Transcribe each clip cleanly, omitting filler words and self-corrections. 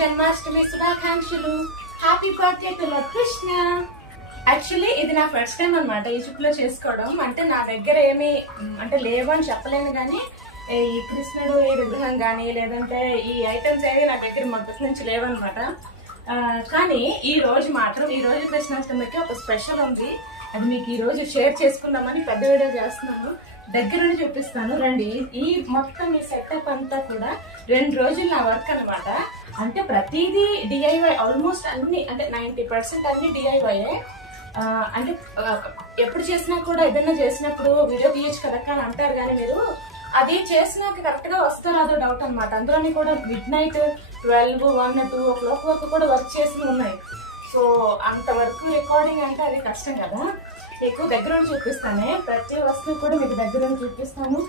జన్మాష్టమి శుభాకాంక్షలు. Happy birthday to lord Krishna. Actually ఇది నా ఫస్ట్ టైం అనమాట ఈజిప్ట్ లో చేసుకోవడం. అంటే నా దగ్గర ఏమి అంటే లేవు అని చెప్పలేను, కానీ ఈ కృష్ణుడు ఈ విగ్రహం కానీ లేదంటే ఈ ఐటమ్స్ ఏవి నా దగ్గర మొదటి నుంచి లేవన్నమాట. కానీ ఈ రోజు కృష్ణాష్టమికి ఒక స్పెషల్ ఉంది. అది మీకు ఈ రోజు షేర్ చేసుకుందామని పెద్ద వీడియో చేస్తున్నాను. దగ్గర నుండి చూపిస్తాను రండి. ఈ మొత్తం ఈ సెటప్ అంతా కూడా 2 రోజులు నా వర్క్ అనమాట. అంటే ప్రతిదీ డిఐవై, ఆల్మోస్ట్ అన్ని అంటే 90% అన్ని డిఐవైయే. అంటే ఎప్పుడు చేసినా కూడా ఏదైనా చేసినప్పుడు వీడియో తీయచ్చు కదా అని అంటారు, కానీ మీరు అది చేసినాక కరెక్ట్ గా వస్తారో రాదో డౌట్ అనమాట. అందులోని కూడా మిడ్ నైట్ 12, 1, 2 o'clock వరకు కూడా వర్క్ చేసి ఉన్నాయి. సో అంతవరకు రికార్డింగ్ అంటే అది కష్టం కదా. మీకు దగ్గర చూపిస్తానే, ప్రతి వస్తువు కూడా మీకు దగ్గర చూపిస్తాను.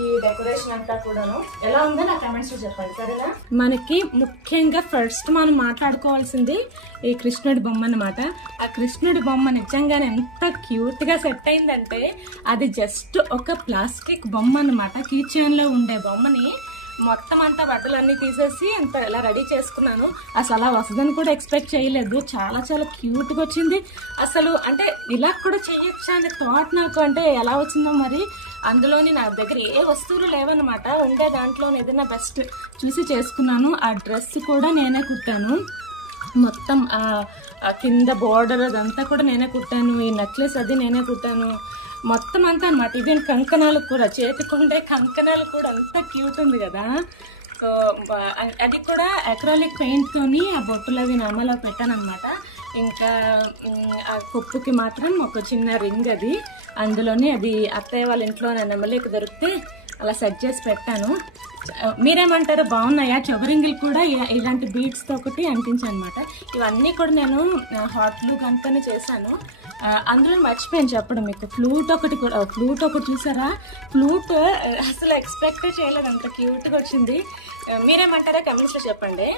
ఈ డెకరేషన్ అంతా కూడాను ఎలా ఉందో నా కమెంట్స్ లో చెప్పండి, సరేనా? మనకి ముఖ్యంగా ఫస్ట్ మనం మాట్లాడుకోవాల్సింది ఈ కృష్ణుడి బొమ్మ అనమాట. ఆ కృష్ణుడి బొమ్మ నిజంగానే ఎంత క్యూట్ గా సెట్ అయిందంటే, అది జస్ట్ ఒక ప్లాస్టిక్ బొమ్మ అనమాట. కిచెన్ లో ఉండే బొమ్మని మొత్తం అంతా బట్టలన్నీ తీసేసి అంత ఇలా రెడీ చేసుకున్నాను. అసలు అలా వస్తుందని కూడా ఎక్స్పెక్ట్ చేయలేదు. చాలా చాలా క్యూట్ గా వచ్చింది. అసలు అంటే ఇలా కూడా చేయొచ్చా అనే థాట్ నాకు అంటే ఎలా వచ్చిందో మరి. అందులోని నా దగ్గర ఏ వస్తువులు లేవన్నమాట. ఉండే దాంట్లో ఏదైనా బెస్ట్ చూసి చేసుకున్నాను. ఆ డ్రెస్ కూడా నేనే కుట్టాను. మొత్తం కింద బోర్డర్ అదంతా కూడా నేనే కుట్టాను. ఈ నెక్లెస్ అది నేనే కుట్టాను. మొత్తం అంతా అనమాట. ఈవెన్ కంకణాలు కూడా, చేతికుండే కంకణాలు కూడా అంత క్యూట్ ఉంది కదా. సో అది కూడా అక్రాలిక్ పెయింట్ తోని ఆ బొట్టులు అవి నమ్మలో పెట్టాను అనమాట. ఇంకా ఆ కొప్పుకి మాత్రం ఒక చిన్న రింగ్, అది అందులోనే అది అత్తయ్య వాళ్ళ ఇంట్లో నెమలికి దొరికితే అలా సెట్ చేసి పెట్టాను. మీరేమంటారు, బాగున్నాయా? చొగరింగిలు కూడా ఇలాంటి బీడ్స్ తో ఒకటి అంటించాను అనమాట. ఇవన్నీ కూడా నేను హాట్ గ్లూ గన్తోనే చేశాను. అందులో మర్చిపోయాను చెప్పడం మీకు, ఫ్లూట్ ఒకటి చూసారా? ఫ్లూట్ అసలు ఎక్స్పెక్ట్ చేయలేదు, అంత క్యూట్గా వచ్చింది. మీరేమంటారా కమెంట్స్ లో చెప్పండి.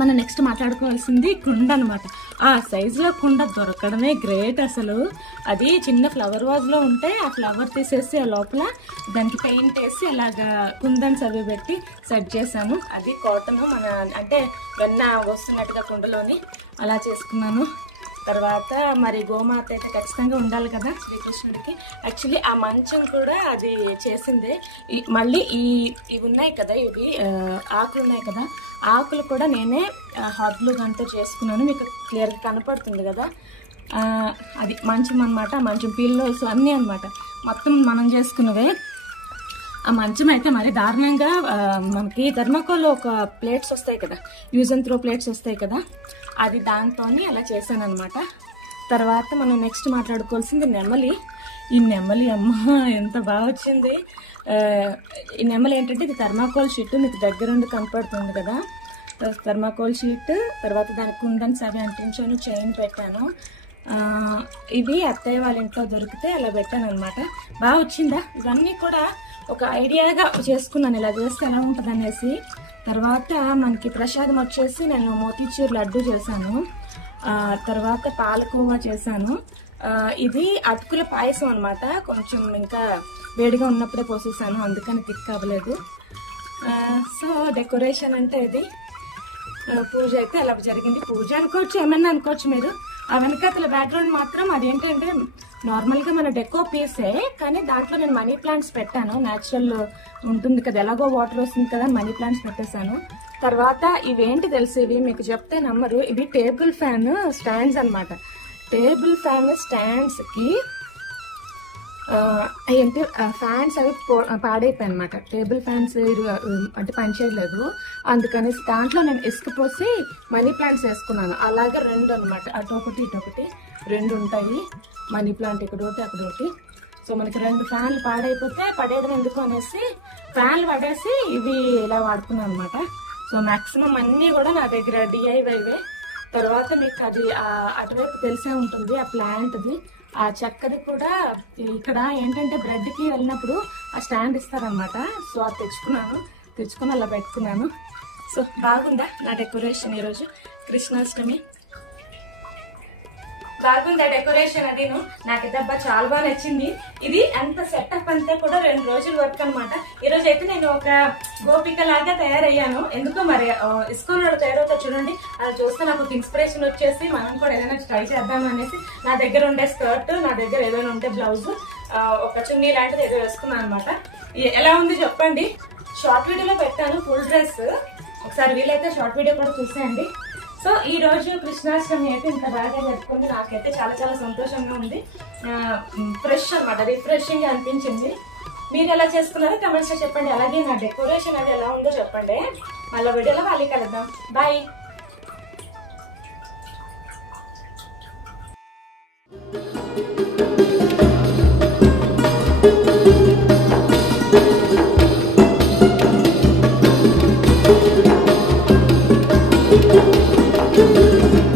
మనం నెక్స్ట్ మాట్లాడుకోవాల్సింది కుండ అనమాట. ఆ సైజులో కుండ దొరకడమే గ్రేట్ అసలు. అది చిన్న ఫ్లవర్ వాజ్ లో ఉంటే ఆ ఫ్లవర్ తీసేసి ఆ లోపల దానికి పెయింట్ వేసి అలాగా కుందన్స్ అవి పెట్టి సెట్ చేశాను. అది కాటన్, మన అంటే వెన్న వస్తున్నట్టుగా కుండలోని అలా చేసుకున్నాను. తర్వాత మరి గోమాత అయితే ఖచ్చితంగా ఉండాలి కదా శ్రీకృష్ణుడికి. యాక్చువల్లీ ఆ మంచం కూడా అది చేసిందే. మళ్ళీ ఇవి ఉన్నాయి కదా, ఇవి ఆకులు ఉన్నాయి కదా, ఆకులు కూడా నేనే హాట్ గ్లూ గన్తో చేసుకున్నాను. మీకు క్లియర్గా కనపడుతుంది కదా. అది మంచం అనమాట. మంచం పిల్లోస్ అన్నీ అనమాట, మొత్తం మనం చేసుకున్నవే. ఆ మంచం అయితే మరి దారుణంగా మనకి థర్మాకోల్ ఒక ప్లేట్స్ వస్తాయి కదా, యూజ్ అండ్ త్రో ప్లేట్స్ వస్తాయి కదా, అది దాంతో అలా చేశాను అనమాట. తర్వాత మనం నెక్స్ట్ మాట్లాడుకోవాల్సింది నెమలి. ఈ నెమలి అమ్మ ఎంత బాగా వచ్చింది. ఈ నెమలి ఏంటంటే ఇది థర్మాకోల్ షీట్, మీకు దగ్గరుండి కనపడుతుంది కదా, థర్మాకోల్ షీట్. తర్వాత దానికి కుందన్స్ అవి అంటించాను, చైన్ పెట్టాను. ఇవి అత్తయ్య వాళ్ళ ఇంట్లో దొరికితే అలా పెట్టాను అనమాట. బాగా వచ్చిందా? ఇవన్నీ కూడా ఒక ఐడియాగా చేసుకున్నాను, ఇలా చేస్తే ఎలా ఉంటుంది అనేసి. తర్వాత మనకి ప్రసాదం వచ్చేసి నేను మోతీచూర్ లడ్డు చేశాను. తర్వాత పాలకోవా చేశాను. ఇది అటుకుల పాయసం అనమాట. కొంచెం ఇంకా వేడిగా ఉన్నప్పుడే పోసేసాను, అందుకని థిక్ అవ్వలేదు. సో డెకరేషన్ అంటే ఇది. పూజ అయితే అలా జరిగింది. పూజ అనుకోవచ్చు, ఏమన్నా అనుకోవచ్చు మీరు. ఆ వెనకాతల బ్యాక్గ్రౌండ్ మాత్రం అదేంటంటే నార్మల్గా మన డెకో పీసే, కానీ దాంట్లో నేను మనీ ప్లాంట్స్ పెట్టాను. న్యాచురల్ ఉంటుంది కదా, ఎలాగో వాటర్ వస్తుంది కదా, మనీ ప్లాంట్స్ పెట్టేశాను. తర్వాత ఇవేంటి తెలుసు, ఇవి మీకు చెప్తే నమ్మరు. ఇవి టేబుల్ ఫ్యాన్ స్టాండ్స్ అనమాట. టేబుల్ ఫ్యాన్ స్టాండ్స్ కి ఏంటి ఫ్యాన్స్ అవి పాడైపోయాయి అనమాట. టేబుల్ ఫ్యాన్స్ అంటే పనిచేయలేదు, అందుకని దాంట్లో నేను ఇసుక పోసి మనీ ప్లాంట్స్ వేసుకున్నాను. అలాగే 2 అనమాట, అటొకటి ఇటొకటి 2 ఉంటాయి. మనీ ప్లాంట్ ఇక్కడ ఒకటి అక్కడ ఒకటి. సో మనకి 2 ఫ్యాన్లు పాడైపోతే పడేయడం ఎందుకు అనేసి ఫ్యాన్లు పడేసి ఇవి ఇలా వాడుకున్నాను అనమాట. సో మాక్సిమం అన్నీ కూడా నా దగ్గర డిఐవైవే. తర్వాత మీకు అది అటువైపు తెలిసే ఉంటుంది ఆ ప్లాంట్ది, ఆ చెక్కది కూడా. ఇక్కడ ఏంటంటే బ్రెడ్కి వెళ్ళినప్పుడు ఆ స్టాండ్ ఇస్తారనమాట. సో అది తెచ్చుకుని అలా పెట్టుకున్నాను. సో బాగుందా నా డెకరేషన్ ఈరోజు కృష్ణాష్టమి? బాగుంది డెకరేషన్ అదిను. నాకైతే అబ్బా చాలా బాగా నచ్చింది. ఇది ఎంత సెటప్ అంతా కూడా 2 రోజుల వర్క్ అనమాట. ఈ రోజు అయితే నేను ఒక గోపిక లాగా తయారయ్యాను. ఎందుకో మరి ఇస్కాన్ లో తయారవుతా చూడండి, అది చూస్తే నాకు ఒక ఇన్స్పిరేషన్ వచ్చేసి మనం కూడా ఏదైనా ట్రై చేద్దాం అనేసి నా దగ్గర ఉండే స్కర్ట్, నా దగ్గర ఏదైనా ఉంటే బ్లౌజ్, ఒక చున్నీ లాంటిది ఏదో వేసుకున్నాను అనమాట. ఎలా ఉంది చెప్పండి. షార్ట్ వీడియోలో పెట్టాను ఫుల్ డ్రెస్, ఒకసారి వీలైతే షార్ట్ వీడియో కూడా చూసేయండి. సో ఈ రోజు కృష్ణాష్టమి అయితే ఇంత బాగా జరుపుకుంది. నాకైతే చాలా చాలా సంతోషంగా ఉంది. ఫ్రెష్ అనమాట, రిఫ్రెషింగ్ అనిపించింది. మీరు ఎలా చేసుకున్నారో కమెంట్స్ లో చెప్పండి. అలాగే నా డెకరేషన్ అది ఎలా ఉందో చెప్పండి. మళ్ళీ వీడియోలో మళ్ళీ కలుద్దాం. బాయ్. Thank you.